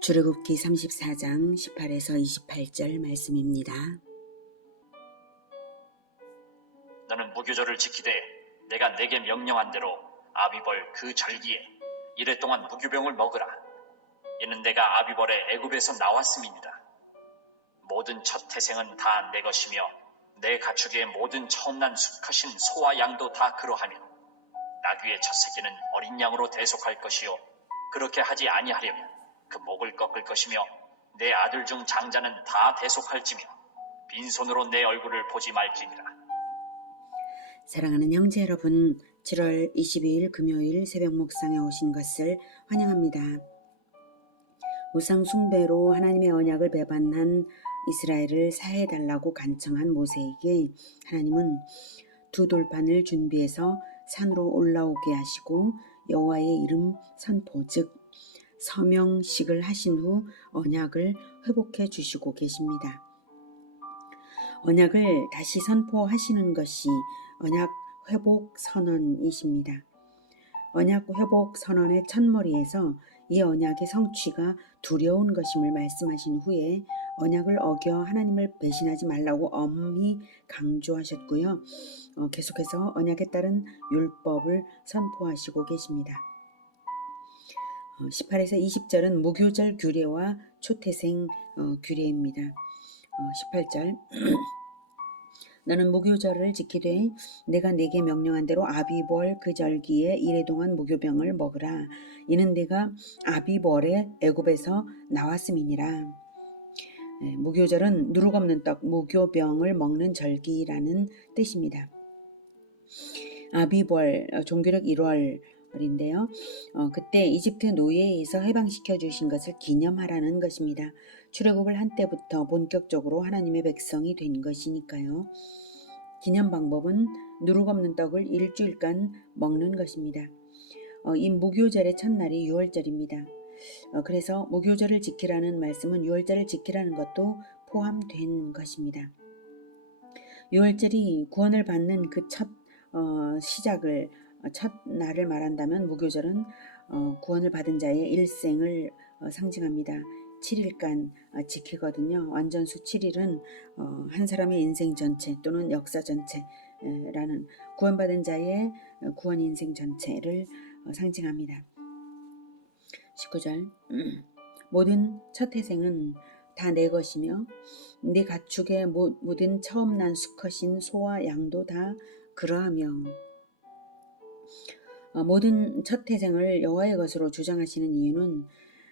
출애굽기 34장 18에서 28절 말씀입니다. 너는 무교절을 지키되 내가 내게 명령한 대로 아비벌 그 절기에 이래 동안 무교병을 먹으라. 이는 내가 아비벌의 애굽에서 나왔음이니라. 모든 첫 태생은 다 내 것이며 내 가축의 모든 처음 난 수컷인 소와 양도 다 그러하며 나귀의 첫 새끼는 어린 양으로 대속할 것이요 그렇게 하지 아니하려면 그 목을 꺾을 것이며 내 아들 중 장자는 다 대속할지며 빈손으로 내 얼굴을 보지 말지니라. 사랑하는 형제 여러분, 7월 22일 금요일 새벽 묵상에 오신 것을 환영합니다. 우상 숭배로 하나님의 언약을 배반한 이스라엘을 사해달라고 간청한 모세에게 하나님은 두 돌판을 준비해서 산으로 올라오게 하시고 여호와의 이름 선포 즉 서명식을 하신 후 언약을 회복해 주시고 계십니다. 언약을 다시 선포하시는 것이 언약 회복 선언이십니다. 언약 회복 선언의 첫머리에서 이 언약의 성취가 두려운 것임을 말씀하신 후에 언약을 어겨 하나님을 배신하지 말라고 엄히 강조하셨고요. 계속해서 언약에 따른 율법을 선포하시고 계십니다. 18에서 20절은 무교절 규례와 초태생 규례입니다. 18절 너는 무교절을 지키되 내가 내게 명령한 대로 아비벌 그 절기에 이래 동안 무교병을 먹으라. 이는 내가 아비벌의 애굽에서 나왔음이니라. 무교절은 누룩 없는 떡 무교병을 먹는 절기라는 뜻입니다. 아비벌 종교력 1월인데요. 그때 이집트 노예에서 해방시켜 주신 것을 기념하라는 것입니다. 출애굽을 한 때부터 본격적으로 하나님의 백성이 된 것이니까요. 기념 방법은 누룩 없는 떡을 일주일간 먹는 것입니다. 이 무교절의 첫날이 6월절입니다. 그래서 무교절을 지키라는 말씀은 6월절을 지키라는 것도 포함된 것입니다. 6월절이 구원을 받는 그 첫 시작을 첫 날을 말한다면 무교절은 구원을 받은 자의 일생을 상징합니다. 7일간 지키거든요. 완전수 7일은 한 사람의 인생 전체 또는 역사 전체라는 구원받은 자의 구원 인생 전체를 상징합니다. 19절 모든 첫 태생은 다 내 것이며 네 가축의 모든 처음 난 수컷인 소와 양도 다 그러하며 모든 첫 태생을 여호와의 것으로 주장하시는 이유는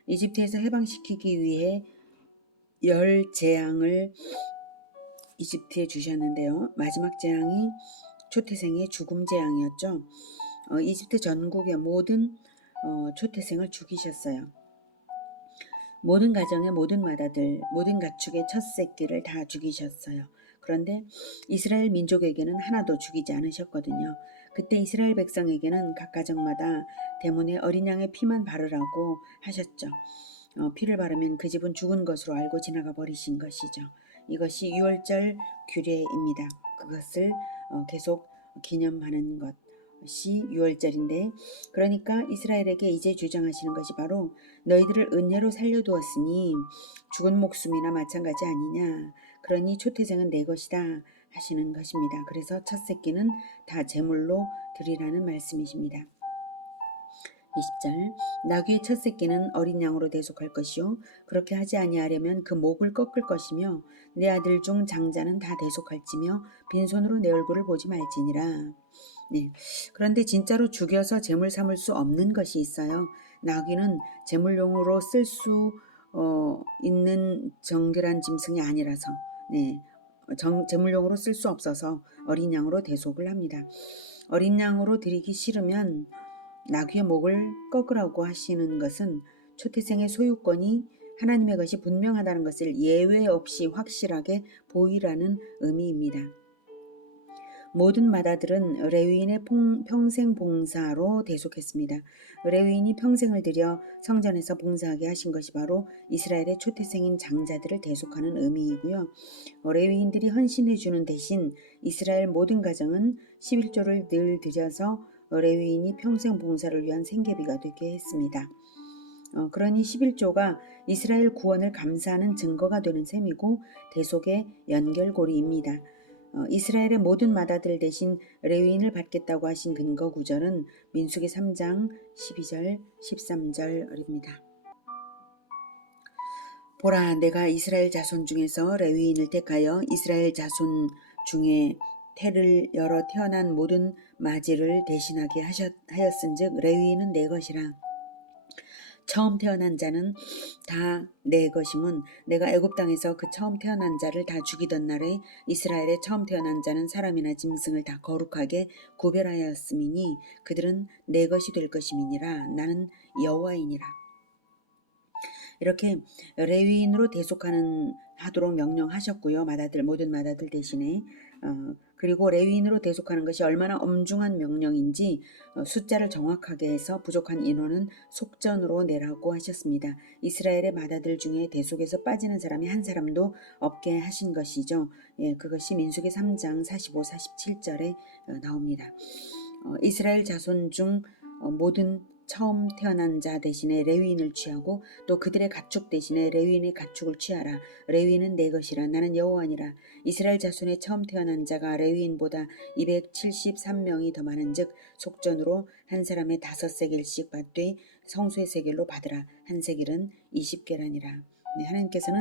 이집트에서 해방시키기 위해 10재앙을 이집트에 주셨는데요. 마지막 재앙이 초태생의 죽음 재앙이었죠. 이집트 전국의 모든 초태생을 죽이셨어요. 모든 가정의 모든 마다들, 모든 가축의 첫 새끼를 다 죽이셨어요. 그런데 이스라엘 민족에게는 하나도 죽이지 않으셨거든요. 그때 이스라엘 백성에게는 각 가정마다 대문에 어린 양의 피만 바르라고 하셨죠. 피를 바르면 그 집은 죽은 것으로 알고 지나가 버리신 것이죠. 이것이 6월절 규례입니다. 그것을 계속 기념하는 것이 6월절인데 그러니까 이스라엘에게 이제 주장하시는 것이 바로 너희들을 은혜로 살려두었으니 죽은 목숨이나 마찬가지 아니냐. 그러니 초태생은 내 것이다 하시는 것입니다. 그래서 첫 새끼는 다 제물로 드리라는 말씀이십니다. 20절 나귀의 첫 새끼는 어린 양으로 대속할 것이요 그렇게 하지 아니하려면 그 목을 꺾을 것이며 내 아들 중 장자는 다 대속할지며 빈손으로 내 얼굴을 보지 말지니라. 네. 그런데 진짜로 죽여서 제물 삼을 수 없는 것이 있어요. 나귀는 제물용으로 쓸 수 있는 정결한 짐승이 아니라서 제물용으로 쓸 수 없어서 어린 양으로 대속을 합니다. 어린 양으로 드리기 싫으면 나귀의 목을 꺾으라고 하시는 것은 초태생의 소유권이 하나님의 것이 분명하다는 것을 예외 없이 확실하게 보이라는 의미입니다. 모든 마다들은 레위인의 평생 봉사로 대속했습니다. 레위인이 평생을 들여 성전에서 봉사하게 하신 것이 바로 이스라엘의 초태생인 장자들을 대속하는 의미이고요. 레위인들이 헌신해 주는 대신 이스라엘 모든 가정은 11조를 늘 드려서 레위인이 평생 봉사를 위한 생계비가 되게 했습니다. 그러니 11조가 이스라엘 구원을 감사하는 증거가 되는 셈이고 대속의 연결고리입니다. 이스라엘의 모든 맏아들 대신 레위인을 받겠다고 하신 근거 구절은 민수기 3장 12절 13절입니다. 보라, 내가 이스라엘 자손 중에서 레위인을 택하여 이스라엘 자손 중에 태를 열어 태어난 모든 마지를 대신하게 하였은즉 레위인은 내 것이라. 처음 태어난 자는 다 내 것임은 내가 애굽 땅에서 그 처음 태어난 자를 다 죽이던 날에 이스라엘의 처음 태어난 자는 사람이나 짐승을 다 거룩하게 구별하였음이니 그들은 내 것이 될 것임이니라. 나는 여호와이니라. 이렇게 레위인으로 대속하는 하도록 명령하셨고요. 모든 맏아들 대신에 그리고 레위인으로 대속하는 것이 얼마나 엄중한 명령인지 숫자를 정확하게 해서 부족한 인원은 속전으로 내라고 하셨습니다. 이스라엘의 맏아들 중에 대속에서 빠지는 사람이 한 사람도 없게 하신 것이죠. 그것이 민수기 3장 45, 47절에 나옵니다. 이스라엘 자손 중 모든 처음 태어난 자 대신에 레위인을 취하고 또 그들의 가축 대신에 레위인의 가축을 취하라. 레위인은 내 것이라. 나는 여호와니라. 이스라엘 자손의 처음 태어난 자가 레위인보다 273명이 더 많은즉 속전으로 한 사람의 5세겔씩 받되 성소의 세겔로 받으라. 한 세겔은 20계라니라. 하나님께서는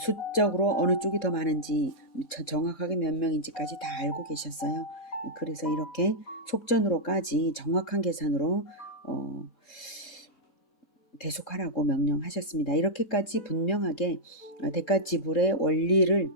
수적으로 어느 쪽이 더 많은지 정확하게 몇 명인지까지 다 알고 계셨어요. 그래서 이렇게 속전으로까지 정확한 계산으로 대속하라고 명령하셨습니다. 이렇게까지 분명하게 대가지불의 원리를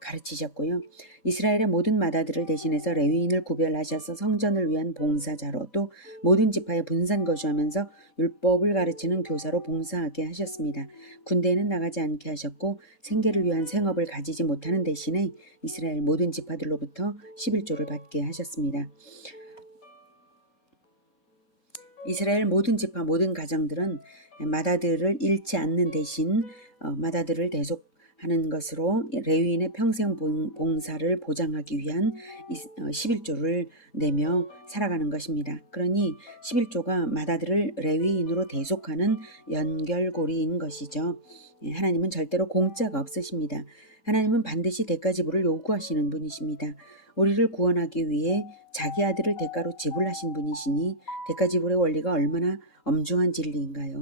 가르치셨고요. 이스라엘의 모든 맏아들을 대신해서 레위인을 구별하셔서 성전을 위한 봉사자로 또 모든 지파에 분산 거주하면서 율법을 가르치는 교사로 봉사하게 하셨습니다. 군대에는 나가지 않게 하셨고 생계를 위한 생업을 가지지 못하는 대신에 이스라엘 모든 지파들로부터 11조를 받게 하셨습니다. 이스라엘 모든 지파 모든 가정들은 맏아들을 잃지 않는 대신 맏아들을 대속하는 것으로 레위인의 평생 봉사를 보장하기 위한 11조를 내며 살아가는 것입니다. 그러니 11조가 맏아들을 레위인으로 대속하는 연결고리인 것이죠. 하나님은 절대로 공짜가 없으십니다. 하나님은 반드시 대가지불을 요구하시는 분이십니다. 우리를 구원하기 위해 자기 아들을 대가로 지불하신 분이시니 대가지불의 원리가 얼마나 엄중한 진리인가요?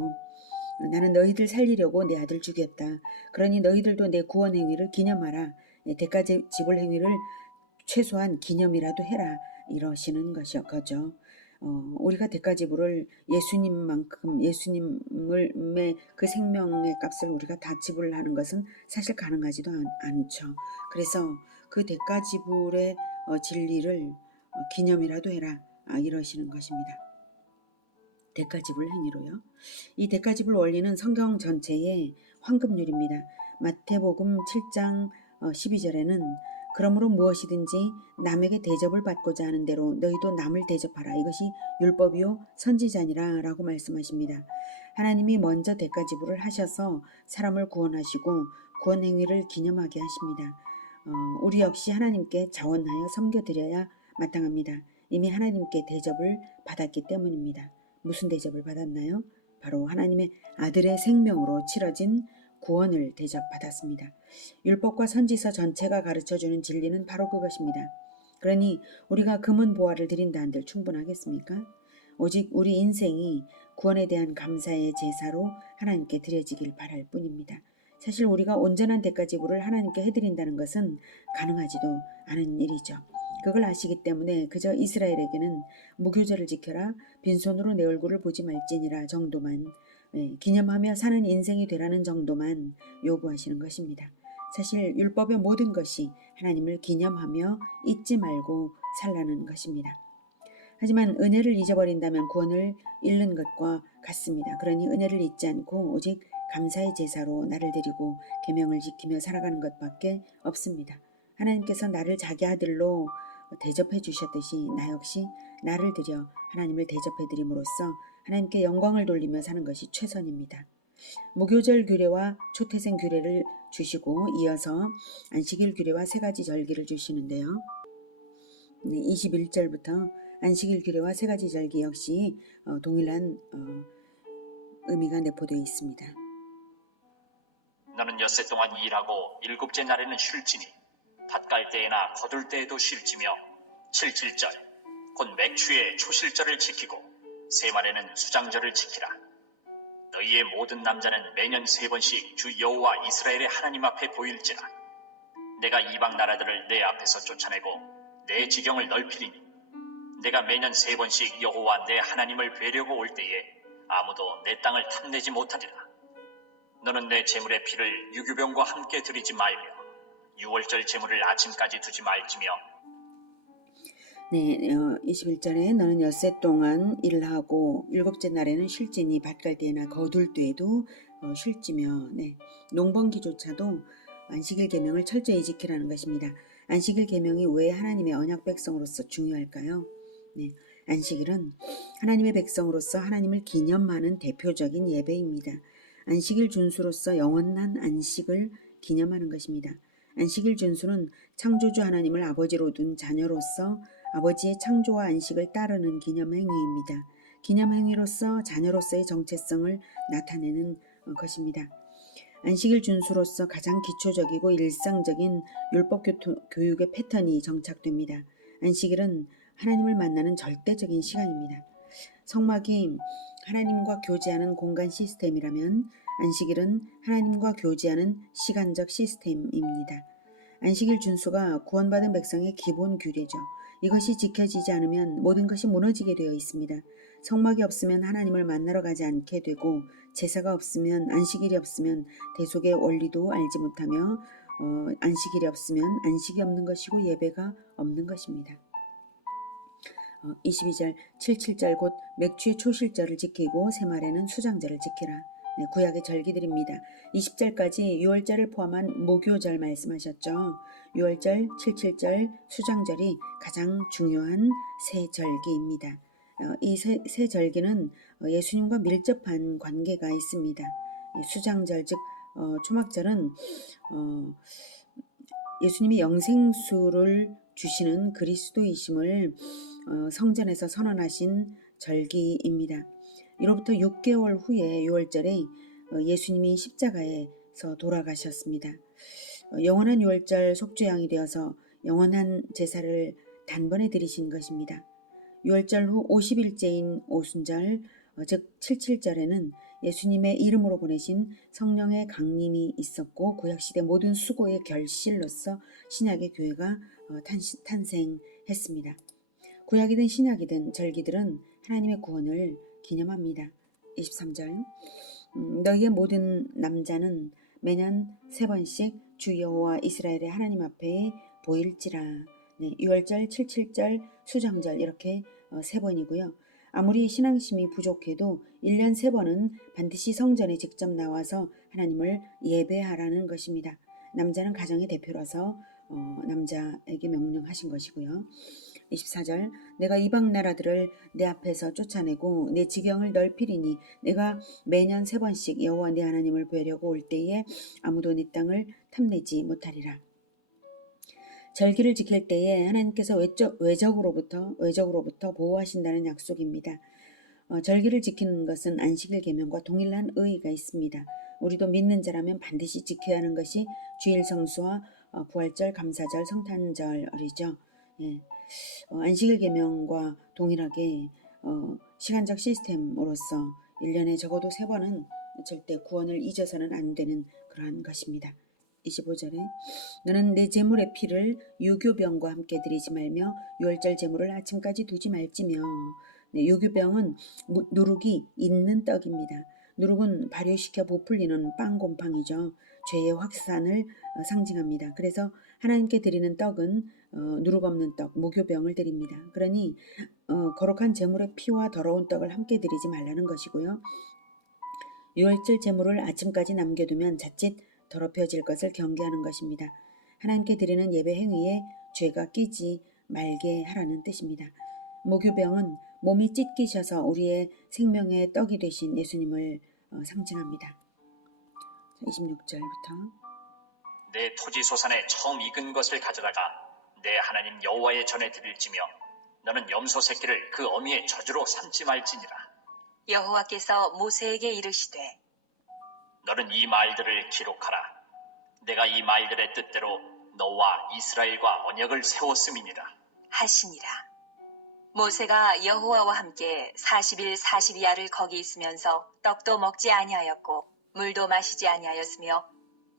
나는 너희들 살리려고 내 아들 죽였다. 그러니 너희들도 내 구원 행위를 기념하라. 대가지불 행위를 최소한 기념이라도 해라. 이러시는 것이었죠. 우리가 대가지불을 예수님의 그 생명의 값을 우리가 다 지불하는 것은 사실 가능하지도 않죠. 그래서 그 대가지불의 진리를 기념이라도 해라. 이러시는 것입니다. 대가지불 행위로요. 이 대가지불 원리는 성경 전체의 황금률입니다. 마태복음 7장 12절에는 그러므로 무엇이든지 남에게 대접을 받고자 하는 대로 너희도 남을 대접하라. 이것이 율법이요 선지자니라 라고 말씀하십니다. 하나님이 먼저 대가지불을 하셔서 사람을 구원하시고 구원 행위를 기념하게 하십니다. 우리 역시 하나님께 자원하여 섬겨드려야 마땅합니다. 이미 하나님께 대접을 받았기 때문입니다. 무슨 대접을 받았나요? 바로 하나님의 아들의 생명으로 치러진 구원을 대접받았습니다. 율법과 선지서 전체가 가르쳐주는 진리는 바로 그것입니다. 그러니 우리가 금은 보화를 드린다 한들 충분하겠습니까? 오직 우리 인생이 구원에 대한 감사의 제사로 하나님께 드려지길 바랄 뿐입니다. 사실 우리가 온전한 대가지불을 하나님께 해드린다는 것은 가능하지도 않은 일이죠. 그걸 아시기 때문에 그저 이스라엘에게는 무교절을 지켜라, 빈손으로 내 얼굴을 보지 말지니라 정도만, 기념하며 사는 인생이 되라는 정도만 요구하시는 것입니다. 사실 율법의 모든 것이 하나님을 기념하며 잊지 말고 살라는 것입니다. 하지만 은혜를 잊어버린다면 구원을 잃는 것과 같습니다. 그러니 은혜를 잊지 않고 오직 감사의 제사로 나를 드리고 계명을 지키며 살아가는 것밖에 없습니다. 하나님께서 나를 자기 아들로 대접해 주셨듯이 나 역시 나를 드려 하나님을 대접해 드림으로써 하나님께 영광을 돌리며 사는 것이 최선입니다. 무교절 규례와 초태생 규례를 주시고 이어서 안식일 규례와 세 가지 절기를 주시는데요. 21절부터 안식일 규례와 세 가지 절기 역시 동일한 의미가 내포되어 있습니다. 너는 엿새 동안 일하고 일곱째 날에는 쉴지니 밭 갈 때에나 거둘 때에도 쉴지며 칠칠절 곧 맥추의 초실절을 지키고 세말에는 수장절을 지키라. 너희의 모든 남자는 매년 3번씩 주 여호와 이스라엘의 하나님 앞에 보일지라. 내가 이방 나라들을 내 앞에서 쫓아내고 내 지경을 넓히리니 내가 매년 3번씩 여호와 내 하나님을 뵈려고 올 때에 아무도 내 땅을 탐내지 못하리라. 너는 내 제물의 피를 유교병과 함께 드리지 말며 유월절 제물을 아침까지 두지 말지며. 네, 21절에 너는 엿새 동안 일을 하고 일곱째 날에는 쉴지니 밭 갈 때나 거둘 때에도 쉴지며. 네, 농번기조차도 안식일 계명을 철저히 지키라는 것입니다. 안식일 계명이 왜 하나님의 언약 백성으로서 중요할까요? 네, 안식일은 하나님의 백성으로서 하나님을 기념하는 대표적인 예배입니다. 안식일 준수로서 영원한 안식을 기념하는 것입니다. 안식일 준수는 창조주 하나님을 아버지로 둔 자녀로서 아버지의 창조와 안식을 따르는 기념행위입니다. 기념행위로서 자녀로서의 정체성을 나타내는 것입니다. 안식일 준수로서 가장 기초적이고 일상적인 율법 교육의 패턴이 정착됩니다. 안식일은 하나님을 만나는 절대적인 시간입니다. 성막이 하나님과 교제하는 공간 시스템이라면 안식일은 하나님과 교제하는 시간적 시스템입니다. 안식일 준수가 구원받은 백성의 기본 규례죠. 이것이 지켜지지 않으면 모든 것이 무너지게 되어 있습니다. 성막이 없으면 하나님을 만나러 가지 않게 되고 제사가 없으면 안식일이 없으면 대속의 원리도 알지 못하며 안식일이 없으면 안식이 없는 것이고 예배가 없는 것입니다. 22절 77절 곧 맥추의 초실절을 지키고 새말에는 수장절을 지키라. 네, 구약의 절기들입니다. 20절까지 유월절을 포함한 무교절 말씀하셨죠. 유월절, 77절, 수장절이 가장 중요한 세 절기입니다. 이 세 절기는 예수님과 밀접한 관계가 있습니다. 수장절 즉 초막절은 예수님이 영생수를 주시는 그리스도이심을 성전에서 선언하신 절기입니다. 이로부터 6개월 후에 6월절에 예수님이 십자가에서 돌아가셨습니다. 영원한 6월절 속죄양이 되어서 영원한 제사를 단번에 드리신 것입니다. 6월절 후 50일째인 오순절 즉 77절에는 예수님의 이름으로 보내신 성령의 강림이 있었고 구약시대 모든 수고의 결실로서 신약의 교회가 탄생했습니다. 구약이든 신약이든 절기들은 하나님의 구원을 기념합니다. 23절 너희의 모든 남자는 매년 3번씩 주 여호와 이스라엘의 하나님 앞에 보일지라. 네, 6월절, 77절, 수장절 이렇게 3번이고요. 아무리 신앙심이 부족해도 1년 3번은 반드시 성전에 직접 나와서 하나님을 예배하라는 것입니다. 남자는 가정의 대표라서 남자에게 명령하신 것이고요. 24절 내가 이방 나라들을 내 앞에서 쫓아내고 내 지경을 넓히리니 내가 매년 3번씩 여호와 내 하나님을 뵈려고 올 때에 아무도 네 땅을 탐내지 못하리라. 절기를 지킬 때에 하나님께서 외적으로부터 보호하신다는 약속입니다. 절기를 지키는 것은 안식일 계명과 동일한 의의가 있습니다. 우리도 믿는 자라면 반드시 지켜야 하는 것이 주일 성수와 부활절, 감사절, 성탄절이죠. 예. 안식일 계명과 동일하게 시간적 시스템으로서 1년에 적어도 3번은 절대 구원을 잊어서는 안 되는 그러한 것입니다. 25절에 너는 내 제물의 피를 유교병과 함께 드리지 말며 유월절 제물을 아침까지 두지 말지며. 네, 유교병은 누룩이 있는 떡입니다. 누룩은 발효시켜 부풀리는 빵곰팡이죠. 죄의 확산을 상징합니다. 그래서 하나님께 드리는 떡은 누룩 없는 떡, 무교병을 드립니다. 그러니 거룩한 제물의 피와 더러운 떡을 함께 드리지 말라는 것이고요. 유월절 제물을 아침까지 남겨두면 자칫 더럽혀질 것을 경계하는 것입니다. 하나님께 드리는 예배 행위에 죄가 끼지 말게 하라는 뜻입니다. 무교병은 몸이 찢기셔서 우리의 생명의 떡이 되신 예수님을 상징합니다. 26절부터 내 토지 소산에 처음 익은 것을 가져다가 내 하나님 여호와의 전에 드릴지며 너는 염소 새끼를 그 어미의 저주로 삼지 말지니라. 여호와께서 모세에게 이르시되 너는 이 말들을 기록하라. 내가 이 말들의 뜻대로 너와 이스라엘과 언약을 세웠음이니라. 하시니라. 모세가 여호와와 함께 40일 40야를 거기 있으면서 떡도 먹지 아니하였고 물도 마시지 아니하였으며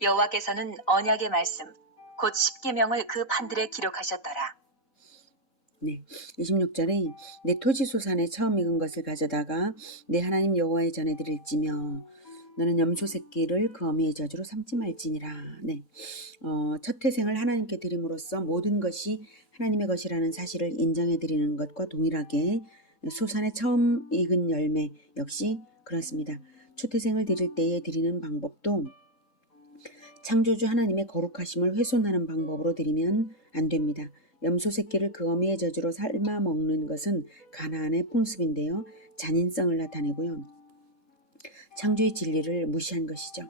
여호와께서는 언약의 말씀 곧 십계명을 그 판들에 기록하셨더라. 네, 26절에 내 토지 소산에 처음 익은 것을 가져다가 내 하나님 여호와의 전에 드릴지며 너는 염소 새끼를 그 어미의 저주로 삼지 말지니라. 네, 첫 태생을 하나님께 드림으로써 모든 것이 하나님의 것이라는 사실을 인정해 드리는 것과 동일하게 소산에 처음 익은 열매 역시 그렇습니다. 초태생을 드릴 때에 드리는 방법도 창조주 하나님의 거룩하심을 훼손하는 방법으로 드리면 안 됩니다. 염소 새끼를 그 어미의 저주로 삶아 먹는 것은 가나안의 풍습인데요. 잔인성을 나타내고요. 창조의 진리를 무시한 것이죠.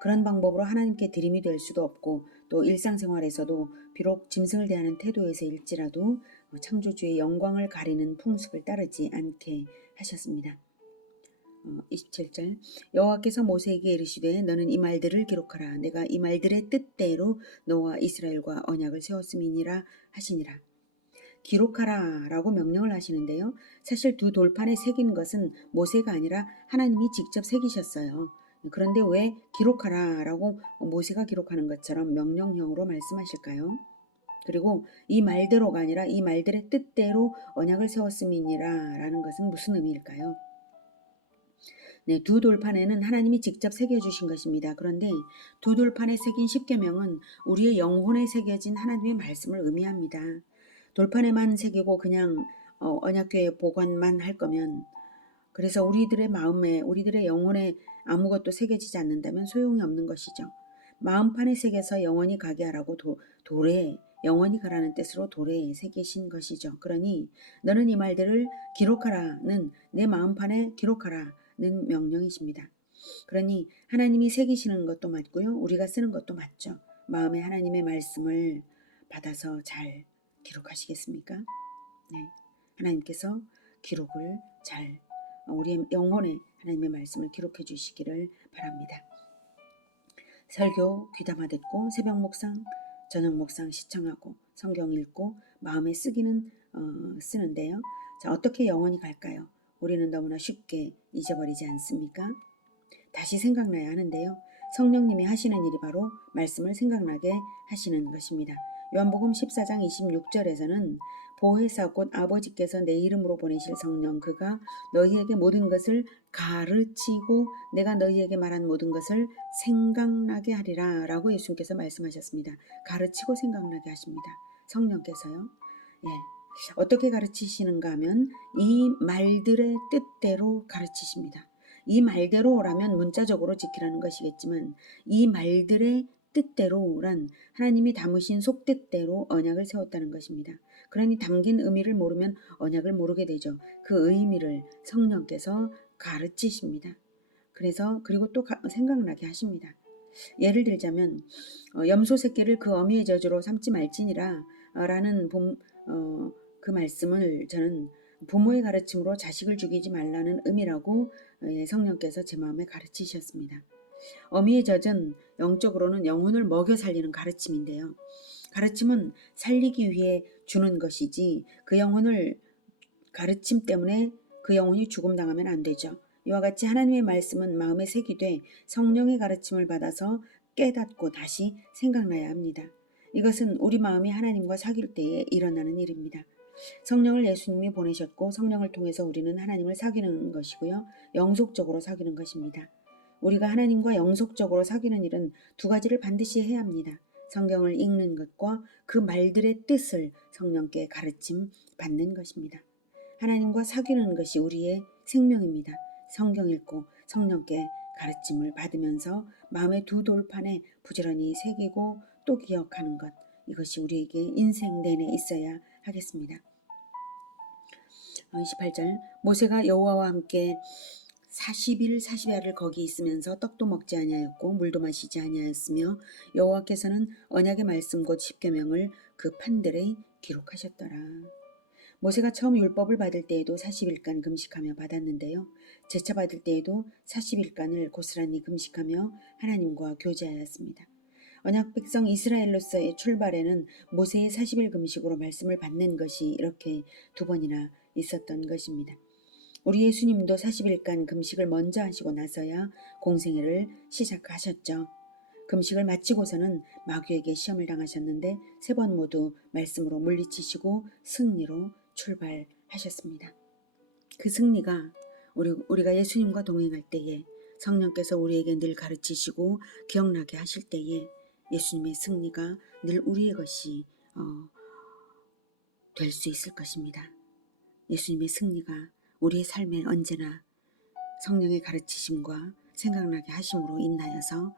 그런 방법으로 하나님께 드림이 될 수도 없고 또 일상생활에서도 비록 짐승을 대하는 태도에서일지라도 창조주의 영광을 가리는 풍습을 따르지 않게 하셨습니다. 27절 여호와께서 모세에게 이르시되 너는 이 말들을 기록하라. 내가 이 말들의 뜻대로 너와 이스라엘과 언약을 세웠음이니라 하시니라. 기록하라 라고 명령을 하시는데요. 사실 두 돌판에 새긴 것은 모세가 아니라 하나님이 직접 새기셨어요. 그런데 왜 기록하라 라고 모세가 기록하는 것처럼 명령형으로 말씀하실까요? 그리고 이 말대로가 아니라 이 말들의 뜻대로 언약을 세웠음이니라 라는 것은 무슨 의미일까요? 네, 두 돌판에는 하나님이 직접 새겨주신 것입니다. 그런데 두 돌판에 새긴 십계명은 우리의 영혼에 새겨진 하나님의 말씀을 의미합니다. 돌판에만 새기고 그냥 언약궤에 보관만 할 거면 그래서 우리들의 마음에 우리들의 영혼에 아무것도 새겨지지 않는다면 소용이 없는 것이죠. 마음판에 새겨서 영원히 가게 하라고 돌에 영원히 가라는 뜻으로 돌에 새기신 것이죠. 그러니 너는 이 말들을 기록하라는 내 마음판에 기록하라는 명령이십니다. 그러니 하나님이 새기시는 것도 맞고요. 우리가 쓰는 것도 맞죠. 마음에 하나님의 말씀을 받아서 잘 기록하시겠습니까? 네, 하나님께서 기록을 잘 우리의 영혼에 하나님의 말씀을 기록해 주시기를 바랍니다. 설교 귀담아 듣고 새벽 묵상, 저녁 묵상 시청하고 성경 읽고 마음에 쓰기는 쓰는데요. 자, 어떻게 영원히 갈까요? 우리는 너무나 쉽게 잊어버리지 않습니까? 다시 생각나야 하는데요. 성령님이 하시는 일이 바로 말씀을 생각나게 하시는 것입니다. 요한복음 14장 26절에서는 보혜사 곧 아버지께서 내 이름으로 보내실 성령 그가 너희에게 모든 것을 가르치고 내가 너희에게 말한 모든 것을 생각나게 하리라 라고 예수님께서 말씀하셨습니다. 가르치고 생각나게 하십니다. 성령께서요. 예. 어떻게 가르치시는가 하면 이 말들의 뜻대로 가르치십니다. 이 말대로라면 문자적으로 지키라는 것이겠지만 이 말들의 뜻대로란 하나님이 담으신 속뜻대로 언약을 세웠다는 것입니다. 그러니 담긴 의미를 모르면 언약을 모르게 되죠. 그 의미를 성령께서 가르치십니다. 그래서 그리고 또 생각나게 하십니다. 예를 들자면 염소 새끼를 그 어미의 저주로 삼지 말지니라 라는 그 말씀을 저는 부모의 가르침으로 자식을 죽이지 말라는 의미라고 성령께서 제 마음에 가르치셨습니다. 어미의 젖은 영적으로는 영혼을 먹여 살리는 가르침인데요. 가르침은 살리기 위해 주는 것이지 그 영혼을 가르침 때문에 그 영혼이 죽음당하면 안 되죠. 이와 같이 하나님의 말씀은 마음에 새기되 성령의 가르침을 받아서 깨닫고 다시 생각나야 합니다. 이것은 우리 마음이 하나님과 사귈 때에 일어나는 일입니다. 성령을 예수님이 보내셨고 성령을 통해서 우리는 하나님을 사귀는 것이고요. 영속적으로 사귀는 것입니다. 우리가 하나님과 영속적으로 사귀는 일은 두 가지를 반드시 해야 합니다. 성경을 읽는 것과 그 말들의 뜻을 성령께 가르침 받는 것입니다. 하나님과 사귀는 것이 우리의 생명입니다. 성경 읽고 성령께 가르침을 받으면서 마음의 두 돌판에 부지런히 새기고 또 기억하는 것, 이것이 우리에게 인생 내내 있어야 하겠습니다. 28절 모세가 여호와와 함께 40일 40야를 거기 있으면서 떡도 먹지 아니하였고 물도 마시지 아니하였으며 여호와께서는 언약의 말씀 곧 십계명을 그 판들에 기록하셨더라. 모세가 처음 율법을 받을 때에도 40일간 금식하며 받았는데요. 재차 받을 때에도 40일간을 고스란히 금식하며 하나님과 교제하였습니다. 언약 백성 이스라엘로서의 출발에는 모세의 40일 금식으로 말씀을 받는 것이 이렇게 두 번이나 있었던 것입니다. 우리 예수님도 40일간 금식을 먼저 하시고 나서야 공생애를 시작하셨죠. 금식을 마치고서는 마귀에게 시험을 당하셨는데 3번 모두 말씀으로 물리치시고 승리로 출발하셨습니다. 그 승리가 우리가 예수님과 동행할 때에 성령께서 우리에게 늘 가르치시고 기억나게 하실 때에 예수님의 승리가 늘 우리의 것이 될 수 있을 것입니다. 예수님의 승리가 우리의 삶에 언제나 성령의 가르치심과 생각나게 하심으로 인하여서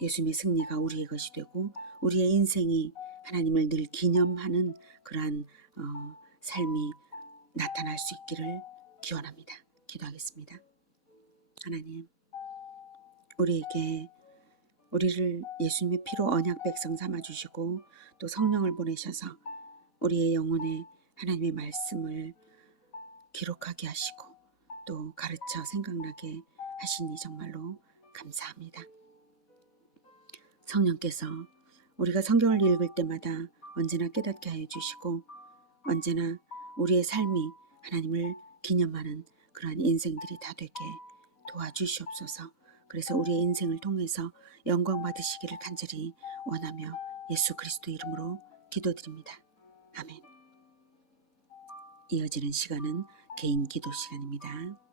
예수님의 승리가 우리의 것이 되고 우리의 인생이 하나님을 늘 기념하는 그러한 삶이 나타날 수 있기를 기원합니다. 기도하겠습니다. 하나님, 우리를 예수님의 피로 언약 백성 삼아주시고 또 성령을 보내셔서 우리의 영혼에 하나님의 말씀을 기록하게 하시고 또 가르쳐 생각나게 하시니 정말로 감사합니다. 성령께서 우리가 성경을 읽을 때마다 언제나 깨닫게 하여 주시고 언제나 우리의 삶이 하나님을 기념하는 그러한 인생들이 다 되게 도와주시옵소서. 그래서 우리의 인생을 통해서 영광 받으시기를 간절히 원하며 예수 그리스도 이름으로 기도드립니다. 아멘. 이어지는 시간은 개인 기도 시간입니다.